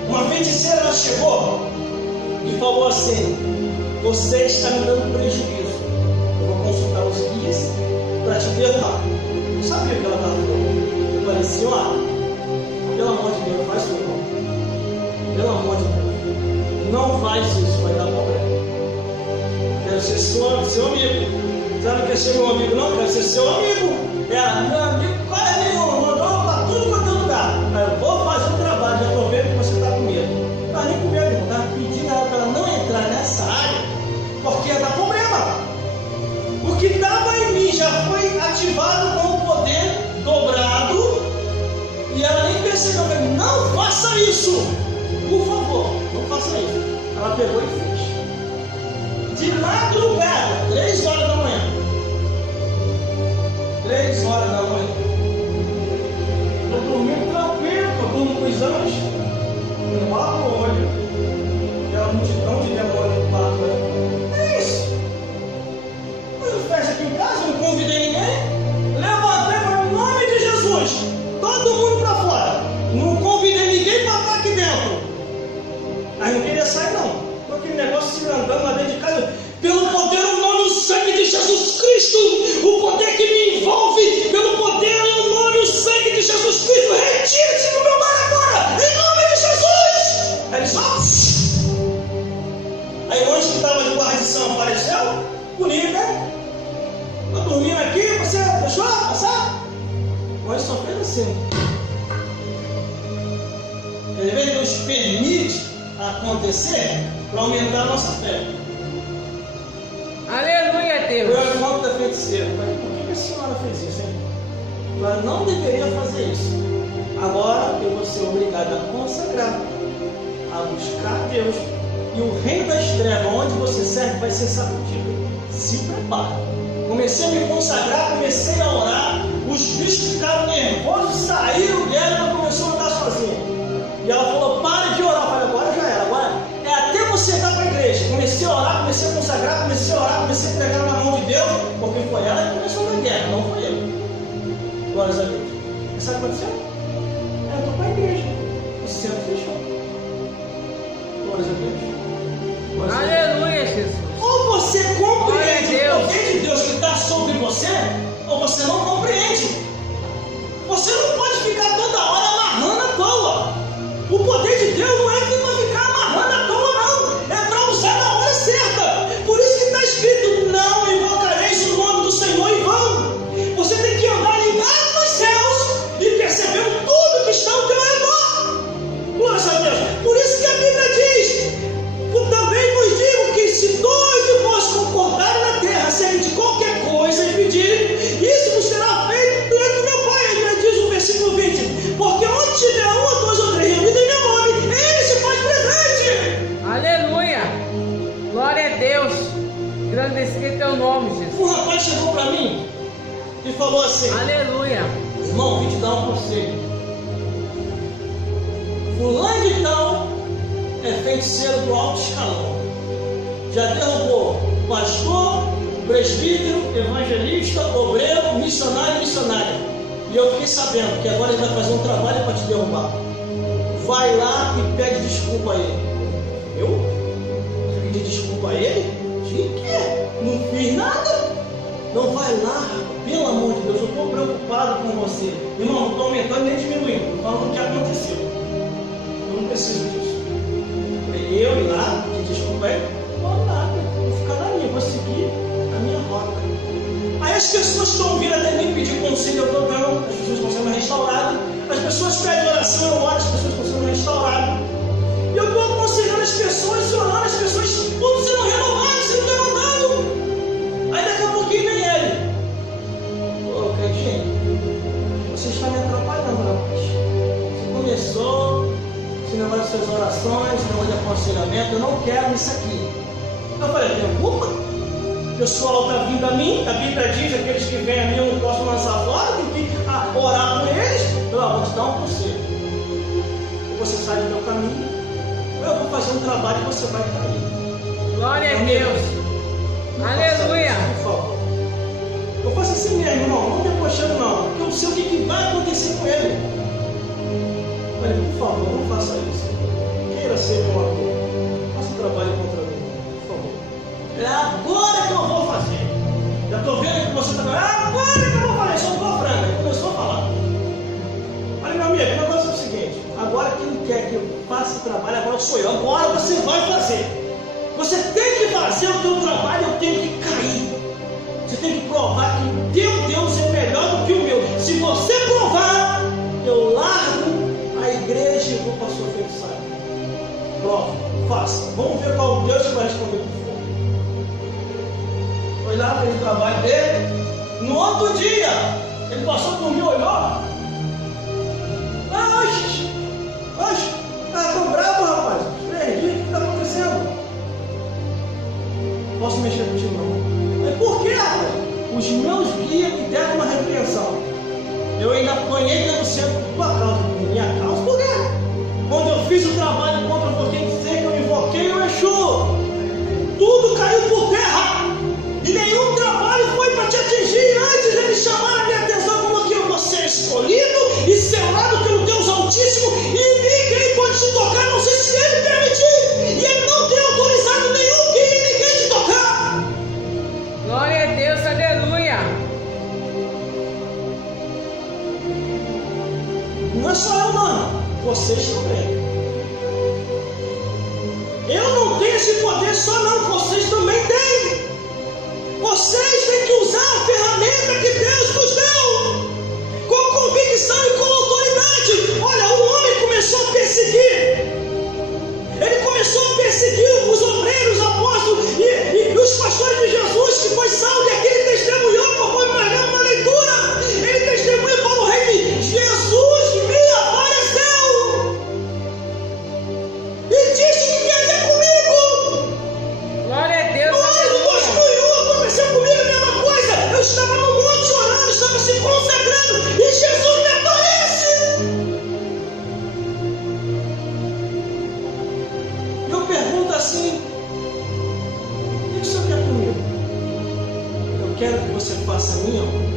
Uma feiticeira ela chegou e falou assim: você está me dando prejuízo. Eu vou consultar os guias para te derrubar. Eu sabia o que ela estava falando. Eu falei assim: ó, pelo amor de Deus, faz isso não. Pelo amor de Deus, não faz isso, vai dar problema. Quero ser seu amigo. Sabe que é ser meu amigo? Não, quero ser seu amigo. Ela, meu amigo, qual é nenhum? Mandou para tudo quanto é lugar. Aí eu vou fazer um trabalho, já estou vendo que você está com medo. Não está nem com medo, não. Estava pedindo a ela para ela não entrar nessa área, porque ia dar problema. O que estava em mim já foi ativado com o poder dobrado faça isso. Ela pegou e fez. De madrugada, 3 horas da manhã. 3 horas da manhã. Eu dormindo tranquilo, eu durmo com os anjos. Eu abro o olho. E a multidão de demônios no quarto. É isso. Eu fecho aqui em casa, não convidei ninguém. Levantei e falei, em nome de Jesus, todo mundo para fora. Não convidei ninguém para estar aqui dentro. Aí não queria sair não. Com aquele negócio se andando lá dentro de casa. Pelo poder, o nome e o sangue de Jesus Cristo. O poder que me envolve. Pelo poder, o nome e o sangue de Jesus Cristo. Retire-se do meu lar agora. Em nome de Jesus. Aí eles vão. Aí onde que estava de guardição apareceu? Bonito, né? Estou dormindo aqui, você deixou passar? Mas só fez assim. Às vezes Deus permite acontecer para aumentar a nossa fé. Aleluia, Foi Deus. a irmã da feiticeira. Falei, por que a senhora fez isso, hein? Ela não deveria fazer isso. Agora eu vou ser obrigado a consagrar, a buscar Deus. E o reino das trevas, onde você serve, vai ser sacudido. Se prepara. Comecei a me consagrar, comecei a orar. Os bichos ficaram nervosos, saíram dela e ela começou a andar sozinha. E ela falou, para de orar. Eu falei, agora já era. Agora é até você entrar para a igreja. Comecei a orar, comecei a consagrar, comecei a orar, comecei a entregar na mão de Deus, porque foi ela que começou a guerra, não foi eu. Glórias a Deus. E sabe o que aconteceu? Eu estou para a igreja. O céu fechou. Glórias a Deus. Glórias a Deus. Aleluia, Jesus. Ou você compreende Glória a o poder de Deus que está sobre você, ou você não compreende. Você não pode ficar toda hora amarrando à toa. O poder de Deus não é para ficar amarrando à toa, não. É para usar na hora certa. Por isso que está escrito, não invocareis o nome do Senhor em vão. Você tem que andar ligado nos céus e perceber tudo que está ao teu redor. Glória a Deus. Por isso que a Bíblia diz, também vos digo que se 2 de vós concordarem na terra acerca de qualquer coisa e pedirem, isso vos será feito diante do meu Pai. Ele diz o versículo 20, porque onde tiver 1 ou 2 ou 3 reunidos em meu nome, ele se faz presente. Aleluia. Glória a Deus. Engrandecido é teu nome, Jesus. Um rapaz chegou para mim e falou assim, Aleluia. irmão, vim te dar um conselho. Fulano de tal é feiticeiro do alto escalão. Já derrubou pastor, presbítero, evangelista, obreiro, missionário e missionária. E eu fiquei sabendo que agora ele vai fazer um trabalho para te derrubar. Vai lá e pede desculpa a ele. Eu? Pedir desculpa a ele? De quê? Não fiz nada? Não, vai lá, pelo amor de Deus, eu estou preocupado com você. Irmão, não estou aumentando nem diminuindo, estou falando o que aconteceu. Eu não preciso disso. Eu ir lá, pedir desculpa a ele, não nada, vou ficar na minha, vou seguir a minha rota. Aí as pessoas estão vindo até mim pedir conselho, eu estou dando, as pessoas estão sendo restauradas, as pessoas pedem oração, eu oro, as pessoas estão sendo restauradas. E eu estou aconselhando as pessoas, orando, as pessoas tudo sendo renovadas, sendo levantadas. Aí daqui a pouquinho vem ele. Ô, Cleitinho, você está me atrapalhando, rapaz. Você começou, esse negócio de suas orações, esse negócio de aconselhamento, eu não quero isso aqui. Eu falei, tem culpa? O pessoal está vindo a mim, a Bíblia diz, aqueles que vêm a mim eu não posso lançar fora, tem que orar por eles. Eu vou te dar um conselho. Você sai do meu caminho, eu vou fazer um trabalho e você vai cair. Glória a Deus. Aleluia. Por favor. Eu faço assim mesmo, irmão, não debochando não, porque eu sei o que vai acontecer com ele. Eu falei, por favor, não faça isso. Queira ser meu ator. Faça um trabalho contra mim, por favor. É agora que eu vou fazer. Já estou vendo que você está falando, agora que eu vou fazer, só estou franca. Ele começou a falar. Olha, meu amigo, o negócio é o seguinte, agora quem quer que eu faça o trabalho, agora sou eu. Agora você vai fazer. Você tem que fazer o teu trabalho, eu tenho que cair. Você tem que provar que o teu Deus é melhor do que o meu. Se você provar, eu largo a igreja e vou para a sua feitiçaria. Prova, faça. Vamos ver qual Deus vai responder por fogo. Foi lá, fez o trabalho dele. No outro dia, ele passou por mim, olhou. Oxe, tá tão bravo, rapaz. 3 dias. os meus guias me deram uma repreensão. Eu ainda apanhei dentro do centro por tua causa, por minha causa. Por quê? Quando eu fiz o trabalho contra quem dizer que eu invoquei o Exu, tudo caiu por terra. E nenhum trabalho foi para te atingir. Antes eles chamaram a minha atenção como que você é escolhido e selado pelo Deus Altíssimo, e ninguém pode te tocar, não sei se ele permitir. E ele não tem autorizado nenhum guia e ninguém te tocar. Glória a Deus, aleluia. Não é só eu não, vocês também. Eu não tenho esse poder só não, vocês também têm. Vocês têm que usar a ferramenta que Deus nos deu, com convicção e com autoridade. Olha, o homem começou a perseguir. Ele começou a perseguir os obreiros, os apóstolos e os pastores de Jesus, que foi Saulo, e aqui ele testemunhou, conforme nós lemos na leitura. Ele testemunha para o rei: Jesus me apareceu e disse que queria comigo. Glória a Deus, No ano de 2001 aconteceu comigo a mesma coisa. Eu estava no monte orando, estava se consagrando, e Jesus me aparece. Eu pergunto assim: o que o Senhor quer comigo? Eu quero que você faça a minha obra.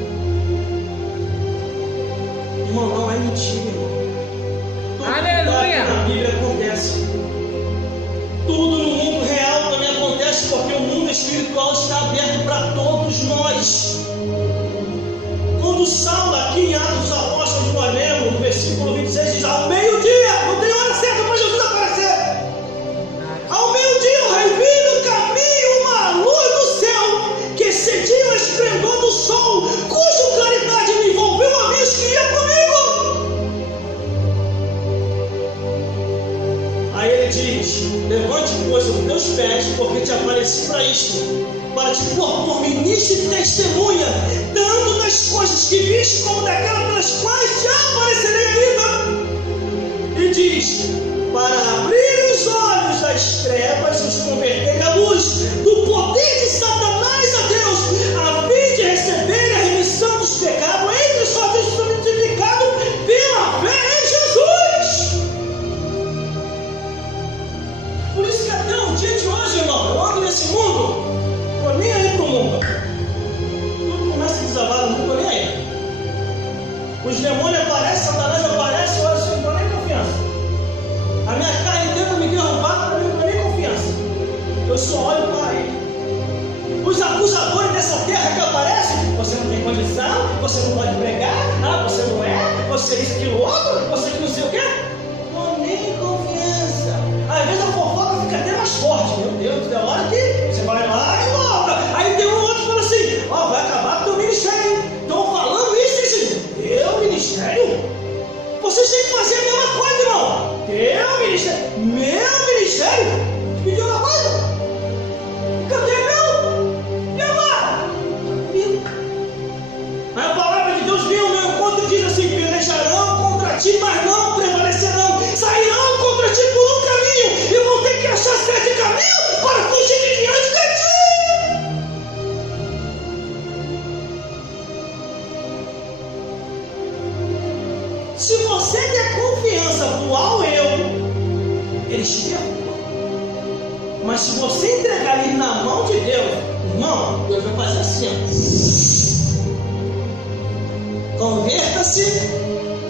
Irmão, não é mentira, irmão. Tudo Aleluia. que na Bíblia acontece. Tudo no mundo real também acontece, porque o mundo espiritual está aberto para todos nós. Quando Saulo, aqui em Atos dos Apóstolos, nós lemos, no versículo 26, diz: ao meio-dia, não tem hora certa para Jesus aparecer. Ao meio-dia, o rei viu no caminho uma luz do céu, que excedia o esplendor do sol, cuja claridade me envolveu a mim, os que ia comigo. Aí ele diz: levante, pois, os teus pés, porque te apareci para isto, para te pôr por ministro e testemunha, tanto das coisas que viste, como daquelas pelas quais te aparecerei ainda. E diz: para abrir os olhos das trevas e os converter à luz, do poder de Satanás a Deus, a fim de receber a remissão dos pecados entre os fatos multiplicados pela fé em Jesus. Por isso que até o dia de hoje, irmão, eu ando nesse mundo, estou nem aí pro mundo. Tudo começa a desabar no mundo, estou nem aí. Os demônios aparecem, Satanás aparece, eu não dou nem confiança. A minha carne tenta me derrubar, para mim não dou nem confiança. Eu só olho para ele. Os acusadores dessa terra que aparecem: você não tem condição, você não pode pregar, você não é, você isso, aquilo, outro, você que não sei o quê. Não, nem confiança. Às vezes a fofoca fica até mais forte. Meu Deus, é hora que você vai lá e volta. Aí tem um outro que fala assim: ó, vai acabar com o teu ministério. Estão falando isso. Teu ministério? Vocês têm que fazer a mesma coisa, irmão. Teu ministério? Meu ministério? Pediu uma coisa? Cadê meu? E agora? Aí a palavra de Deus vem ao meu encontro e diz assim: pelejarão contra ti, mas não prevalecerão. Sairão contra ti por um caminho e vão ter que achar 7 caminhos para fugir de diante de ti. Se você der confiança pro ao eu, ele te derruba. Mas se você entregar ele na mão de Deus, irmão, Deus vai fazer assim: converta-se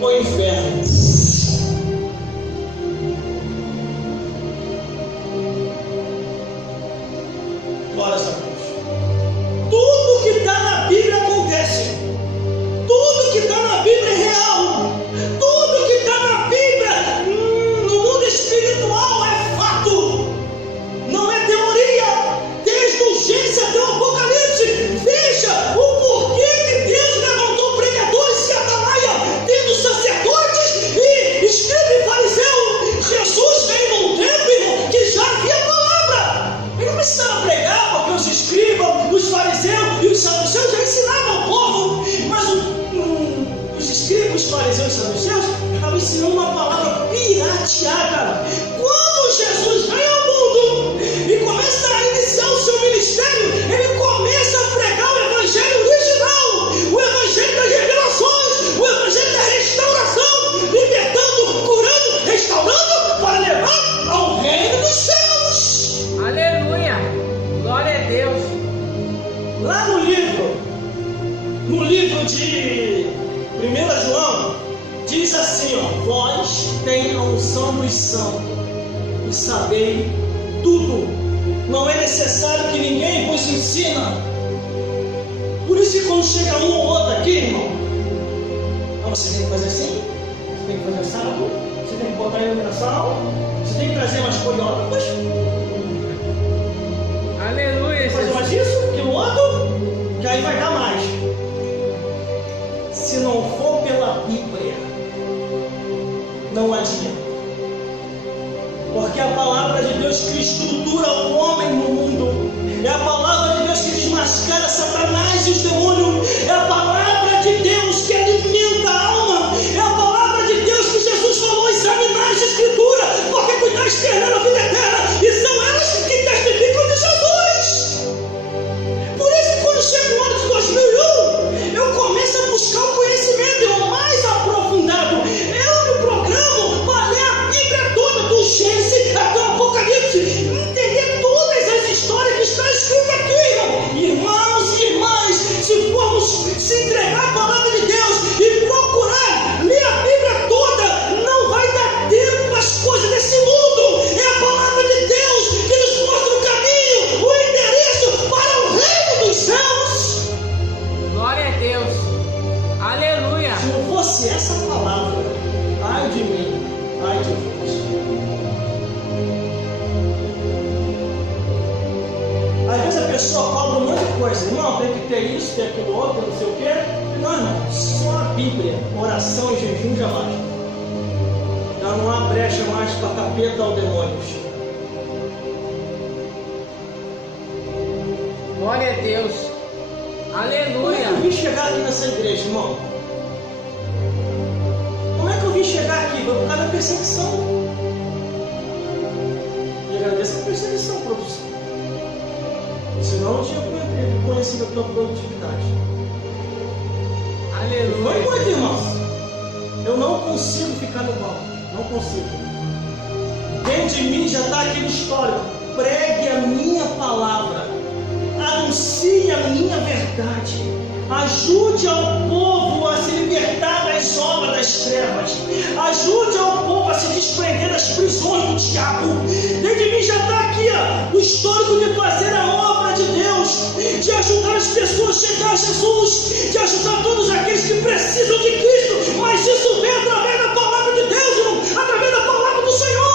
ao inferno. Glória a Deus. Tudo que está na Bíblia acontece. Tudo que está na Bíblia é real. Tudo que está na Bíblia no mundo espiritual é fato. Não é teoria. Desde o Gênesis até o Apocalipse. Veja o porquê que Deus levantou pregadores e atalaia, tendo sacerdotes e escribas e fariseus. Jesus veio num tempo, irmão, que já havia palavra. Ele não precisava pregar, porque os escribas, os fariseus e os saduceus já ensinavam o povo. Mas os escribas, os fariseus e os saduceus estavam ensinando uma palavra pirateada. Quando Jesus vem ao mundo e começa a iniciar o seu ministério, ele começa a pregar o evangelho de diz assim, ó: vós tem a unção dos santos e sabei tudo. Não é necessário que ninguém vos ensina. Por isso que quando chega um ou outro aqui, irmão, você tem que fazer assim, você tem que fazer assado, você tem que botar iluminação, você tem que trazer umas coreógrafas. Aleluia. Fazer mais isso, aquilo outro, que aí vai dar mais. Se não for pela Bíblia, não adianta. Porque é a palavra de Deus que estrutura o homem no mundo. É a palavra de Deus que desmascara Satanás e os demônios. É a palavra de Deus que alimenta a alma. É a palavra de Deus que Jesus falou: examinar as Escrituras, porque cuidar externa a vida eterna. E são elas que testificam de Jesus. Por isso que quando chega o ano de 2001, eu começo a buscar o conhecimento mais aprofundado. Eu me programo para ler a Bíblia toda, do Gênesis até o Apocalipse, entender todas as histórias que estão escritas aqui, irmão. Irmãos e irmãs, se formos se entregar à palavra de Deus e procurar ler a Bíblia toda, não vai dar tempo para as coisas desse mundo. É a palavra de Deus que nos mostra o caminho, o endereço para o reino dos céus. Glória a Deus. Aleluia. Se não fosse essa palavra, ai de mim, ai de vós. Às vezes a pessoa cobra um monte de coisa. Irmão, tem que ter isso, ter aquilo outro, não sei o quê. Não, irmão, só a Bíblia, oração e jejum já basta. Já não há brecha mais para capeta ou demônios. Glória a Deus. Como é que Aleluia. eu vim chegar aqui nessa igreja, irmão? Como é que eu vim chegar aqui? Foi por causa da perseguição. E agradeço a perseguição, produção. Senão eu não tinha conhecido a tua produtividade. Aleluia. Foi muito, irmão. Eu não consigo ficar no banco. Não consigo. Dentro de mim já está aquele histórico. Pregue a minha palavra. Anuncie a minha verdade. Ajude ao povo a se libertar das obras das trevas. Ajude ao povo a se desprender das prisões do diabo. Dentro de mim já está aqui, ó, o histórico de fazer a obra de Deus, de ajudar as pessoas a chegar a Jesus, de ajudar todos aqueles que precisam de Cristo. Mas isso vem através da palavra de Deus, irmão, através da palavra do Senhor.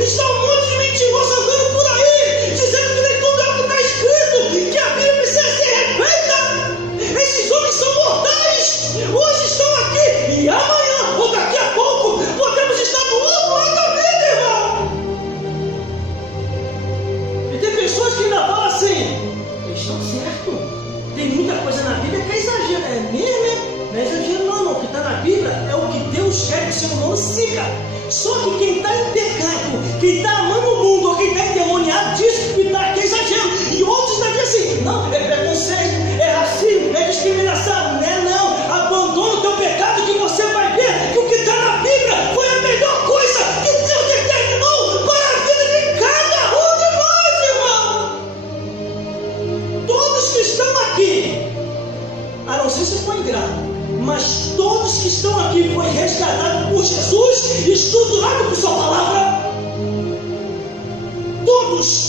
Estão muitos mentirosos andando por aí, dizendo que nem tudo é o que está escrito, que a Bíblia precisa ser refeita. Esses homens são mortais. Hoje estão aqui e amanhã, ou daqui a pouco, podemos estar do outro lado da vida, irmão. E tem pessoas que ainda falam assim: eles estão certos. Tem muita coisa na Bíblia que é exagero. É mesmo, né? Não é exagero não, irmão. O que está na Bíblia é o que Deus quer que o ser humano siga. Só que quem está em pecado, quem está amando o mundo, ou quem está endemoniado, diz que está aqui é exagero. E outros estão dizendo assim: não, é preconceito, é racismo, é discriminação. Não é não. Abandona o teu pecado que você vai ver que o que está na Bíblia foi a melhor coisa que Deus determinou para a vida de cada um de nós, irmão. Todos que estão aqui, a não ser se for ingrato, mas todos que estão aqui foi resgatado por Jesus, estruturado por sua palavra. Todos.